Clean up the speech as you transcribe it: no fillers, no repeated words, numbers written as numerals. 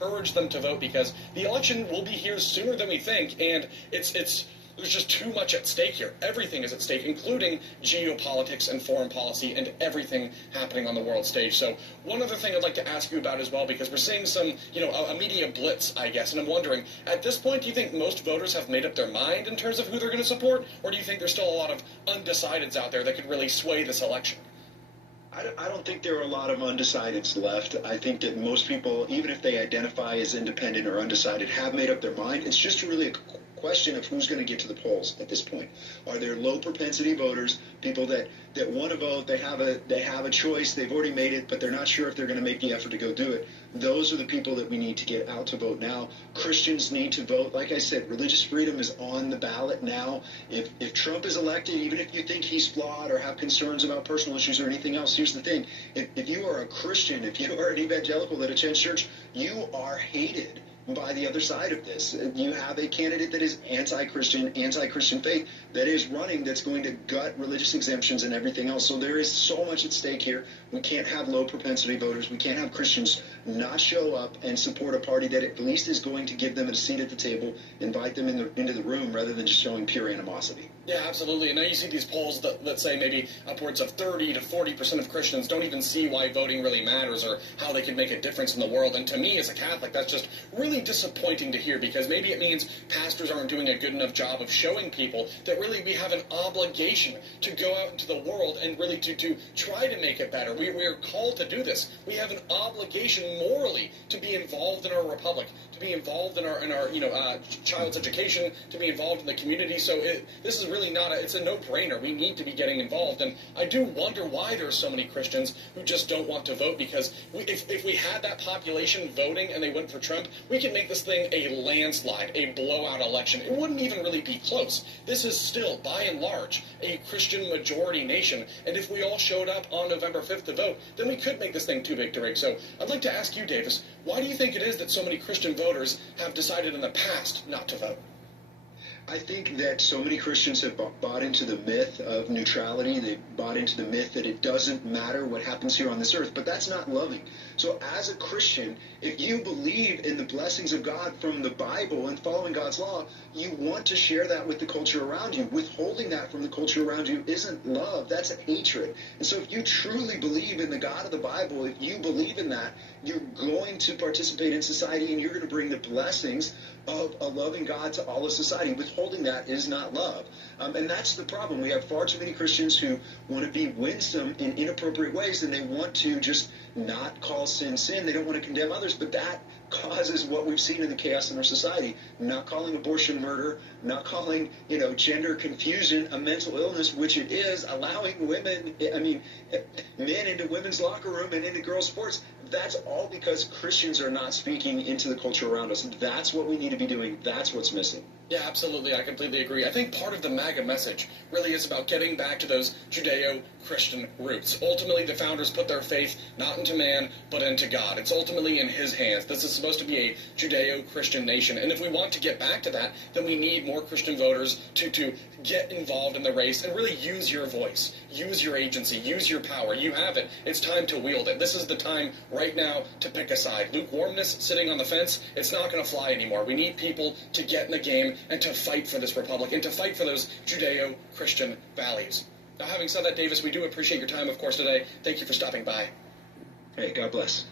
encourage them to vote because the election will be here sooner than we think, and there's just too much at stake here. Everything is at stake, including geopolitics and foreign policy and everything happening on the world stage. So one other thing I'd like to ask you about as well, because we're seeing some, a media blitz, I guess, and I'm wondering, at this point, do you think most voters have made up their mind in terms of who they're going to support, or do you think there's still a lot of undecideds out there that could really sway this election? I don't think there are a lot of undecideds left. I think that most people, even if they identify as independent or undecided, have made up their mind. It's just really a question of who's going to get to the polls at this point. Are there low propensity voters, people that want to vote, they have a choice, they've already made it, but they're not sure if they're going to make the effort to go do it? Those are the people that we need to get out to vote now. Christians need to vote. Like I said, religious freedom is on the ballot now. If Trump is elected, even if you think he's flawed or have concerns about personal issues or anything else, here's the thing. If you are a Christian, if you are an evangelical that attends church, you are hated by the other side of this. You have a candidate that is anti-Christian faith, that is running, that's going to gut religious exemptions and everything else. So there is so much at stake here. We can't have low propensity voters. We can't have Christians not show up and support a party that at least is going to give them a seat at the table, invite them into the room, rather than just showing pure animosity. Yeah, absolutely. And now you see these polls that say maybe upwards of 30 to 40% of Christians don't even see why voting really matters or how they can make a difference in the world. And to me, as a Catholic, that's just really disappointing to hear, because maybe it means pastors aren't doing a good enough job of showing people that really we have an obligation to go out into the world and really to try to make it better. We are called to do this. We have an obligation morally to be involved in our republic, to be involved in our child's education, to be involved in the community. So this is really it's a no-brainer. We need to be getting involved. And I do wonder why there are so many Christians who just don't want to vote, because if we had that population voting and they went for Trump, we could make this thing a landslide, a blowout election. It wouldn't even really be close. This is still, by and large, a Christian majority nation. And if we all showed up on November 5th to vote, then we could make this thing too big to rig. So I'd like to ask you, Davis, why do you think it is that so many Christian voters have decided in the past not to vote? I think that so many Christians have bought into the myth of neutrality. They've bought into the myth that it doesn't matter what happens here on this earth, but that's not loving. So as a Christian, if you believe in the blessings of God from the Bible and following God's law, you want to share that with the culture around you. Withholding that from the culture around you isn't love, that's hatred. And so if you truly believe in the God of the Bible, if you believe in that, you're going to participate in society and you're going to bring the blessings of a loving God to all of society. Withholding that is not love. And that's the problem. We have far too many Christians who want to be winsome in inappropriate ways, and they want to just not call sin sin. They don't want to condemn others, but that causes what we've seen in the chaos in our society. Not calling abortion murder, not calling, gender confusion a mental illness, which it is, allowing men into women's locker room and into girls' sports. That's all because Christians are not speaking into the culture around us. That's what we need to be doing. That's what's missing. Yeah, absolutely. I completely agree. I think part of the MAGA message really is about getting back to those Judeo-Christian roots. Ultimately, the founders put their faith not into man, but into God. It's ultimately in his hands. This is supposed to be a Judeo-Christian nation. And if we want to get back to that, then we need more Christian voters to get involved in the race and really use your voice, use your agency, use your power. You have it. It's time to wield it. This is the time right now to pick a side. Lukewarmness, sitting on the fence, it's not going to fly anymore. We need people to get in the game and to fight for this republic and to fight for those Judeo-Christian values. Now, having said that, Davis, we do appreciate your time, of course, today. Thank you for stopping by. Hey, God bless.